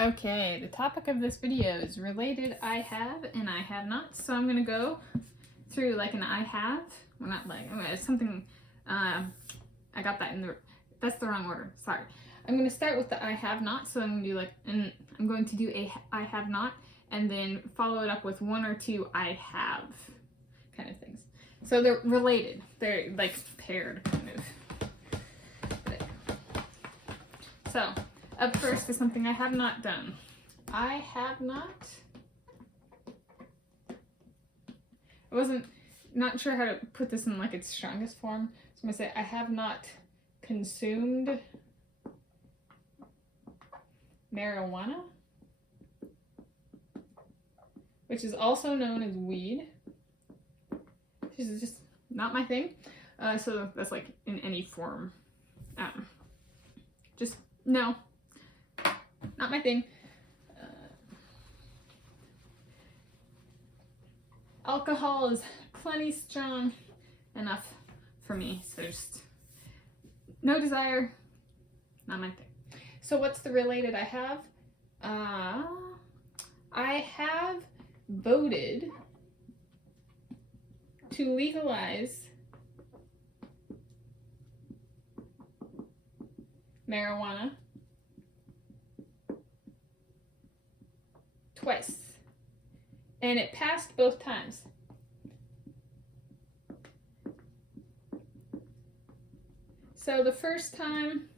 Okay, the topic of this video is related I have and I have not. So I'm gonna go through like an I have, well not like, it's something, I got that in the, that's the wrong order, sorry. I'm gonna start with the I have not, so I'm gonna do like, and I'm going to do a I have not, and then follow it up with one or two I have kind of things. So they're related, they're like paired kind of. So, up first is something I have not done. I have not, I wasn't not sure how to put this in like its strongest form. So I'm gonna say I have not consumed marijuana, which is also known as weed, which is just not my thing. So that's like in any form. Just no. Not my thing. Alcohol is plenty strong enough for me, so just no desire, not my thing. So what's the related I have? I have voted to legalize marijuana twice, and it passed both times. So the first time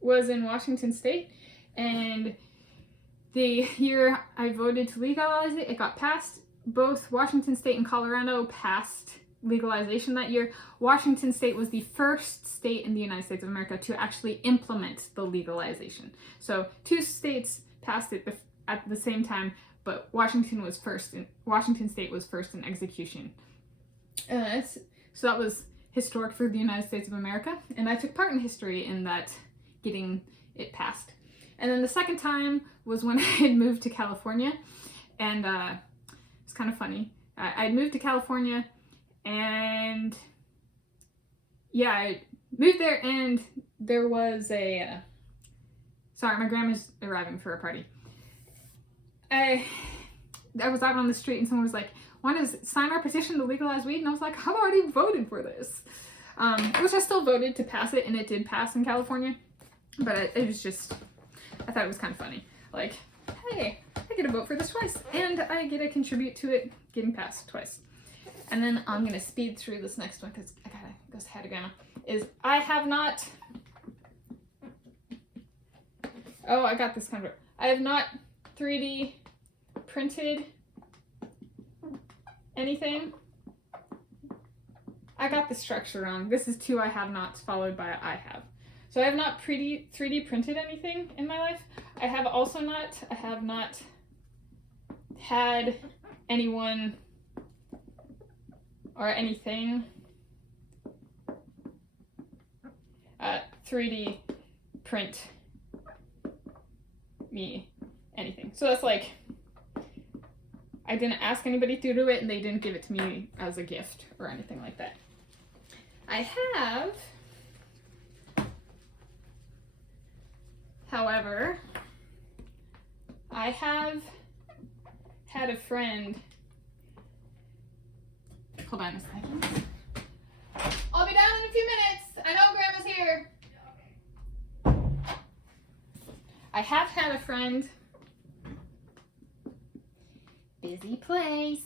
was in Washington State, and the year I voted to legalize it, it got passed. Both Washington State and Colorado passed legalization that year. Washington State was the first state in the United States of America to actually implement the legalization. So two states passed it at the same time, but Washington State was first in execution. So that was historic for the United States of America, and I took part in history in that getting it passed. And then the second time was when I had moved to California, and it's kind of funny. I moved to California, and yeah, I moved there, and there was a sorry, my grandma's arriving for a party. I was out on the street and someone was like, want to sign our petition to legalize weed? And I was like, I've already voted for this. Which I still voted to pass it, and it did pass in California. But it was just, I thought it was kind of funny. Like, hey, I get to vote for this twice, and I get to contribute to it getting passed twice. And then I'm going to speed through this next one because I gotta go say hi to Grandma. Is I have not, oh, I got this kind of, I have not 3D printed anything. I got the structure wrong. This is two I have nots followed by I have. So I have not 3D printed anything in my life. I have not had anyone or anything 3D print me anything. So that's like, I didn't ask anybody to do it, and they didn't give it to me as a gift or anything like that. I have, however, I have had a friend, hold on a second. I'll be down in a few minutes. I know Grandma's here. I have had a friend, busy place.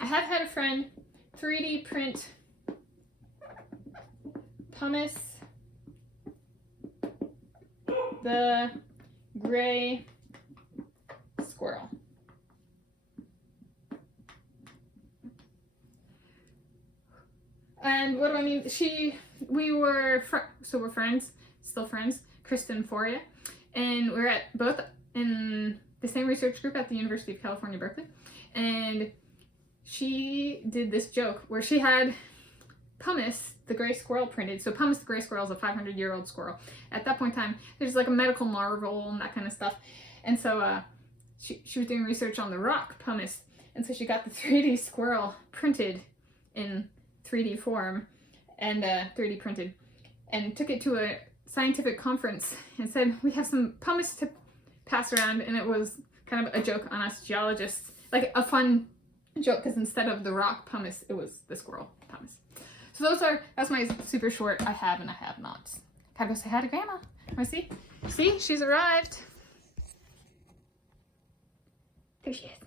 I have had a friend 3D print Pumice the Gray Squirrel. And what do I mean? We were, so we're friends, still friends, Kristen Foria, and we're at both in the same research group at the University of California, Berkeley. And she did this joke where she had Pumice the Gray Squirrel printed. So Pumice the Gray Squirrel is a 500-year-old squirrel. At that point in time, there's like a medical marvel and that kind of stuff. And so she was doing research on the rock pumice. And so she got the 3D squirrel printed in 3D form and 3D printed, and took it to a scientific conference and said, we have some pumice to pass around, and it was kind of a joke on us geologists, like a fun joke, because instead of the rock pumice, it was the squirrel pumice. So that's my super short I have and I have nots. Gotta go say hi to Grandma. Want to see? See, she's arrived. There she is.